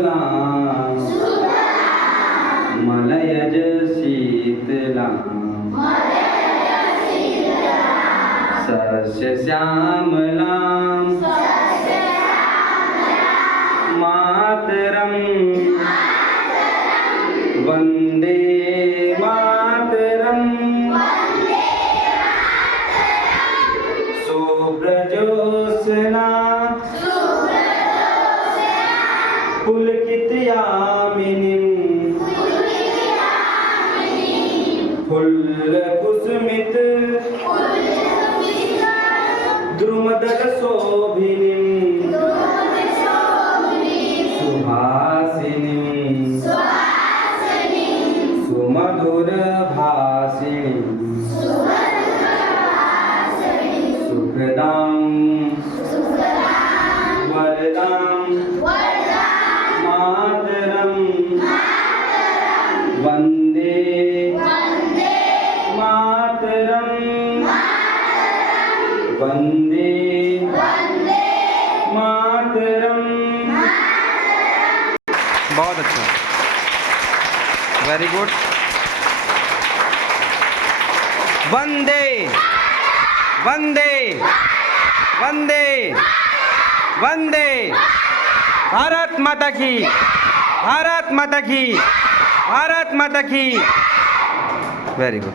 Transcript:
शुभगा मलयज शीतला सरस्य श्यामला मातरम वंदे मातरम शुभ्रजोत्स्ना पुलकितयामिनीं फुल्लकुसुमित द्रुमदलशोभिनीं सुहासिनीं सुमधुरभाषिणीं सुखदां वरदां मातरं वन्दे मातरं वन्दे मातरं। बहुत अच्छा, वेरी गुड। वंदे वंदे वंदे वंदे भारत माता की, भारत माता की, भारत माता की। Very good.